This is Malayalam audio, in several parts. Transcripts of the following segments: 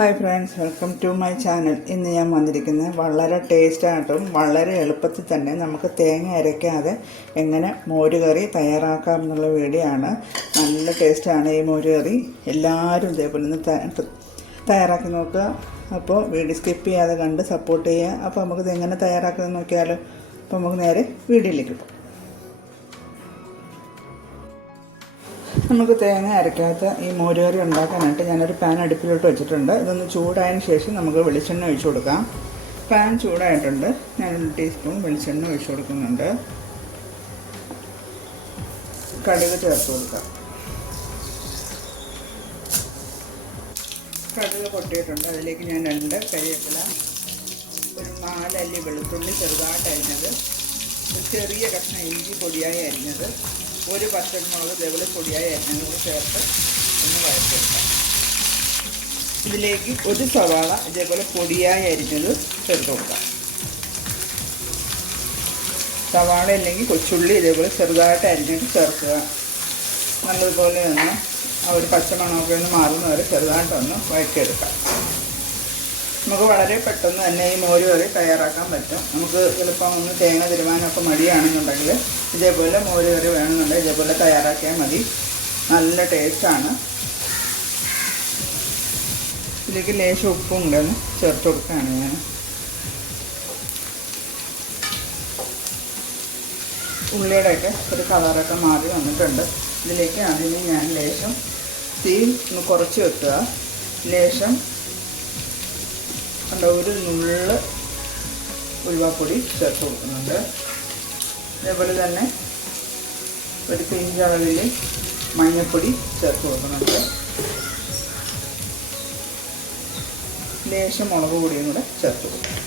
Hi friends welcome to my channel ഇന്ന് ഞാൻ വന്നിരിക്കുന്നത് വളരെ ടേസ്റ്റായിട്ടും വളരെ എളുപ്പത്തിൽ തന്നെ നമുക്ക് തേങ്ങ അരയ്ക്കാതെ എങ്ങനെ മോരുകറി തയ്യാറാക്കാം എന്നുള്ള വീഡിയോ ആണ്. നല്ല ടേസ്റ്റാണ് ഈ മോരുകറി എല്ലാവരും ഇതേപോലെ ഒന്ന് തയ്യാറാക്കി നോക്കുക. അപ്പോൾ വീഡിയോ സ്കിപ്പ് ചെയ്യാതെ കണ്ട് സപ്പോർട്ട് ചെയ്യുക. അപ്പോൾ നമുക്കിത് എങ്ങനെ തയ്യാറാക്കുന്നത് നോക്കിയാലോ? അപ്പോൾ നമുക്ക് നേരെ വീഡിയോയിലേക്ക് പോകാം. നമുക്ക് തേങ്ങ അരയ്ക്കാത്ത ഈ മോരുകറി ഉണ്ടാക്കാനായിട്ട് ഞാനൊരു പാൻ അടുപ്പിലോട്ട് വെച്ചിട്ടുണ്ട്. ഇതൊന്ന് ചൂടായതിന് ശേഷം നമുക്ക് വെളിച്ചെണ്ണ ഒഴിച്ചു കൊടുക്കാം. പാൻ ചൂടായിട്ടുണ്ട്. ഞാൻ ഞാനൊരു ടീസ്പൂൺ വെളിച്ചെണ്ണ ഒഴിച്ചു കൊടുക്കുന്നുണ്ട്. കടുക് ചേർത്ത് കൊടുക്കാം. കടുക് പൊട്ടിയിട്ടുണ്ട്. അതിലേക്ക് ഞാൻ രണ്ട് കരിവേപ്പില ഒരു നാലല്ലി വെളുത്തുള്ളി ചെറുതായിട്ട് അരിഞ്ഞത് ഒരു ചെറിയ കഷ്ണം ഇഞ്ചി പൊടിയായി അരിഞ്ഞത് ഒരു പച്ചമുളക് ഇതേപോലെ പൊടിയായ എണ്ണയോട് ചേർത്ത് ഒന്ന് വഴറ്റിയെടുക്കാം. ഇതിലേക്ക് ഒരു സവാള ഇതേപോലെ പൊടിയായി അരിഞ്ഞത് ചേർത്ത് കൊടുക്കാം. സവാള അല്ലെങ്കിൽ കൊച്ചുള്ളി ഇതേപോലെ ചെറുതായിട്ട് അരിഞ്ഞിട്ട് ചേർക്കുക. നല്ലതുപോലെ ഒന്ന് ആ ഒരു പച്ചമണമൊക്കെ ഒന്ന് മാറുന്നവരെ ചെറുതായിട്ടൊന്ന് വഴറ്റിയെടുക്കാം. നമുക്ക് വളരെ പെട്ടെന്ന് തന്നെ ഈ മോര് കറി തയ്യാറാക്കാൻ പറ്റും. നമുക്ക് ചിലപ്പം ഒന്ന് തേങ്ങ തിരുവാനൊക്കെ മടിയാണെന്നുണ്ടെങ്കിൽ ഇതേപോലെ മോര് കറി വേണമെന്നുണ്ടെങ്കിൽ ഇതേപോലെ തയ്യാറാക്കിയാൽ മതി. നല്ല ടേസ്റ്റാണ് ഇതിലേക്ക് ലേശം ഉപ്പും ഉണ്ടെന്ന് ചേർത്ത് കൊടുക്കുകയാണ് ഞാൻ. ഉള്ളിയുടെയൊക്കെ ഒരു കളറൊക്കെ മാറി വന്നിട്ടുണ്ട്. ഇതിലേക്ക് അതിന് ഞാൻ ലേശം തീ ഒന്ന് കുറച്ച് വെക്കുക. ലേശം കണ്ട ഒരു നുള്ള് ഉലുവാപ്പൊടി ചേർത്ത് കൊടുക്കുന്നുണ്ട്. അതേപോലെ തന്നെ ഒരു പിഞ്ചളവിൽ മഞ്ഞൾപ്പൊടി ചേർത്ത് കൊടുക്കുന്നുണ്ട്. ലേശം മുളക് പൊടിയും കൂടെ ചേർത്ത് കൊടുക്കും.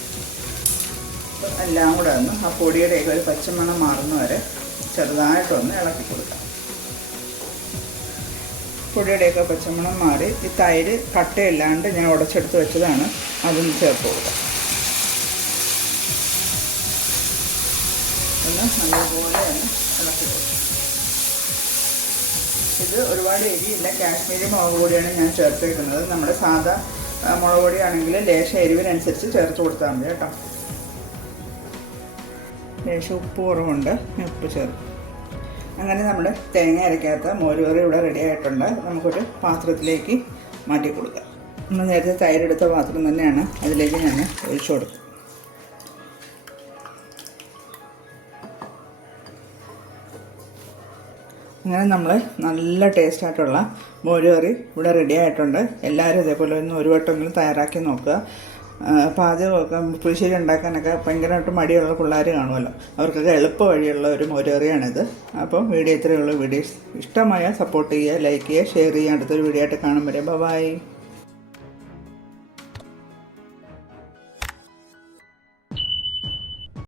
എല്ലാം കൂടെ ഒന്ന് ആ പൊടിയുടെയൊക്കെ ഒരു പച്ചമണം മാറുന്ന വരെ ചെറുതായിട്ടൊന്ന് ഇളക്കി കൊടുക്കാം. പൊടിയുടെയൊക്കെ പച്ചമണം മാറി ഈ തൈര് കട്ടയില്ലാണ്ട് ഞാൻ ഉടച്ചെടുത്ത് വെച്ചതാണ്. അതൊന്ന് ചേർത്ത് കൊടുക്കാം. ഒന്ന് നല്ലപോലെ ഒന്ന് ഇളക്കി കൊടുക്കാം. ഇത് ഒരുപാട് എരിയില്ല കാശ്മീരി മുളക് പൊടിയാണ് ഞാൻ ചേർത്തേക്കുന്നത്. നമ്മുടെ സാധാ മുളക് പൊടിയാണെങ്കിൽ ലേശ എരിവിനനുസരിച്ച് ചേർത്ത് കൊടുത്താൽ മതി കേട്ടോ. ലേശം ഉപ്പ് കുറവുണ്ട്. ഉപ്പ് ചേർത്ത് അങ്ങനെ നമ്മുടെ തേങ്ങ അരയ്ക്കാത്ത മോരുകറി ഇവിടെ റെഡി ആയിട്ടുണ്ട്. നമുക്കൊരു പാത്രത്തിലേക്ക് മാറ്റി കൊടുക്കാം. നമ്മൾ നേരത്തെ തൈരെടുത്ത പാത്രം തന്നെയാണ്. അതിലേക്ക് ഞാൻ ഒഴിച്ചു കൊടുക്കും. അങ്ങനെ നമ്മൾ നല്ല ടേസ്റ്റായിട്ടുള്ള മോരുകറി ഇവിടെ റെഡി ആയിട്ടുണ്ട്. എല്ലാവരും ഇതേപോലെ ഒന്ന് ഒരു വട്ടമെങ്കിലും തയ്യാറാക്കി നോക്കുക. പാചകമൊക്കെ പുളിശ്ശേരി ഉണ്ടാക്കാനൊക്കെ ഭയങ്കരമായിട്ട് മടിയുള്ള പിള്ളേർ കാണുമല്ലോ. അവർക്കൊക്കെ എളുപ്പ വഴിയുള്ള ഒരു മോരുകറിയാണിത് അപ്പം വീഡിയോ ഇത്രയുള്ള വീഡിയോസ് ഇഷ്ടമായ സപ്പോർട്ട് ചെയ്യുക ലൈക്ക് ചെയ്യുക ഷെയർ ചെയ്യുക. അടുത്തൊരു വീഡിയോ ആയിട്ട് കാണുമ്പോൾ ബൈ